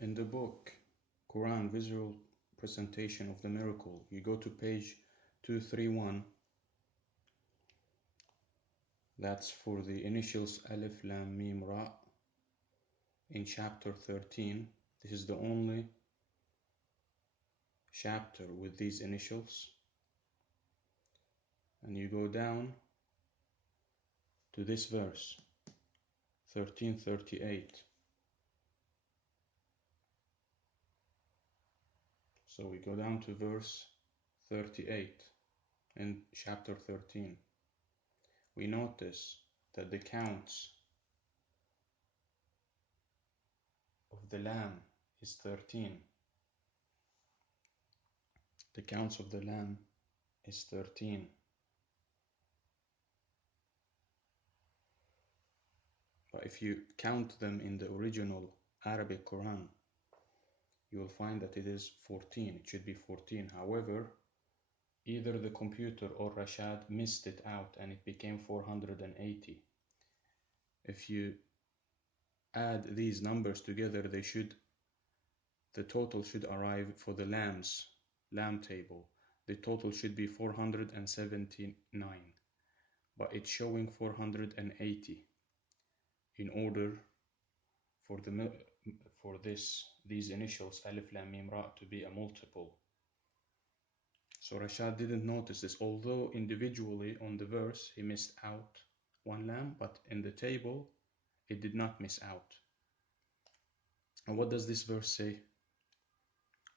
In the book, Quran Visual Presentation of the Miracle, you go to page 231. That's for the initials Alif, Lam, Mim, Ra in chapter 13. This is the only chapter with these initials. And you go down to this verse, 1338. So we go down to verse 38 in chapter 13. We notice that the counts of the Lamb is 13. The counts of the Lamb is 13. But if you count them in the original Arabic Quran, you will find that it is 14. It should be 14. However, either the computer or Rashad missed it out and it became 480. If you add these numbers together, the total should arrive for the Lamb table. The total should be 479, but it's showing 480 in order for these initials Alif Lam Mim Ra to be a multiple. So Rashad didn't notice this, although individually on the verse he missed out one lamb, but in the table it did not miss out. And what does this verse say?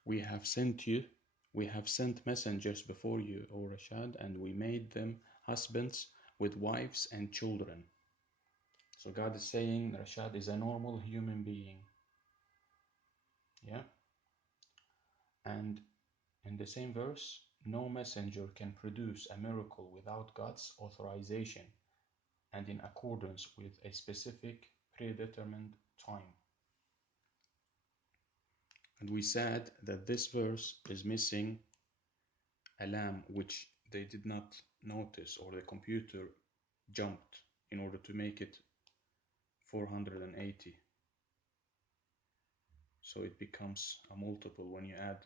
We have sent messengers before you, O Rashad, and we made them husbands with wives and children. So God is saying Rashad is a normal human being. Yeah? And in the same verse, no messenger can produce a miracle without God's authorization and in accordance with a specific predetermined time. And we said that this verse is missing a lamb which they did not notice, or the computer jumped in order to make it 480. So it becomes a multiple when you add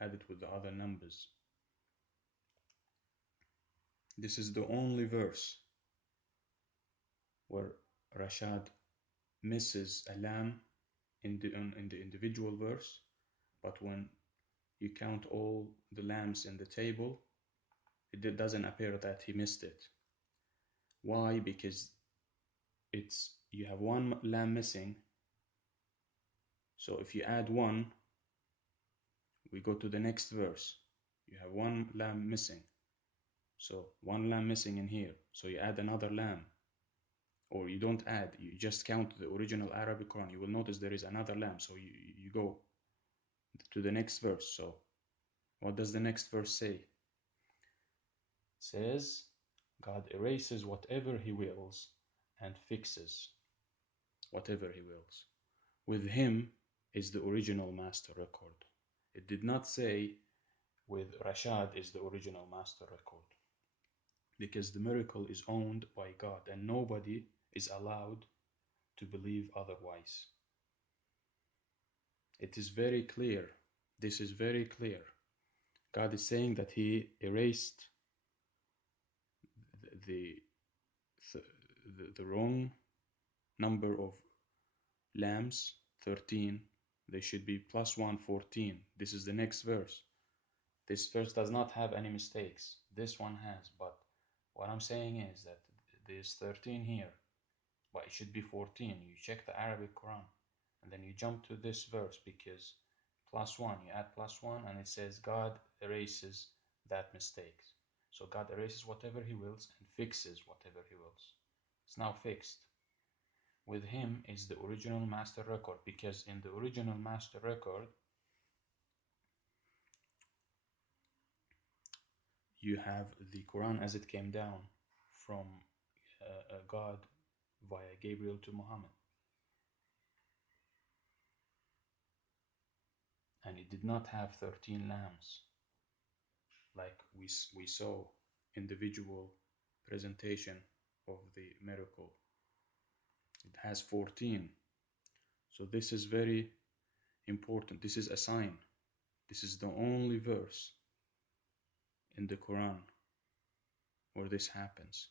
it with the other numbers. This is the only verse where Rashad misses a lamb in the individual verse, but when you count all the lambs in the table, it doesn't appear that he missed it. Why? Because you have one lamb missing. So if you add one, we go to the next verse. You have one lamb missing. So one lamb missing in here. So you add another lamb. Or you don't add, you just count the original Arabic Quran. You will notice there is another lamb. So you go to the next verse. So what does the next verse say? It says, God erases whatever he wills and fixes whatever he wills. With him is the original master record. It did not say with Rashad is the original master record, because the miracle is owned by God and nobody is allowed to believe otherwise. It is very clear. This is very clear. God is saying that he erased the wrong number of lambs, 13. They should be plus 1, 14. This is the next verse. This verse does not have any mistakes. This one has, but what I'm saying is that there's 13 here, but it should be 14. You check the Arabic Quran, and then you jump to this verse because plus 1, you add plus 1, and it says God erases that mistake. So God erases whatever he wills and fixes whatever he wills. It's now fixed. With him is the original master record, because in the original master record, you have the Quran as it came down from God via Gabriel to Muhammad. And it did not have 13 lambs like we saw in the visual presentation of the miracle. It has 14. So this is very important. This is a sign. This is the only verse in the Quran where this happens.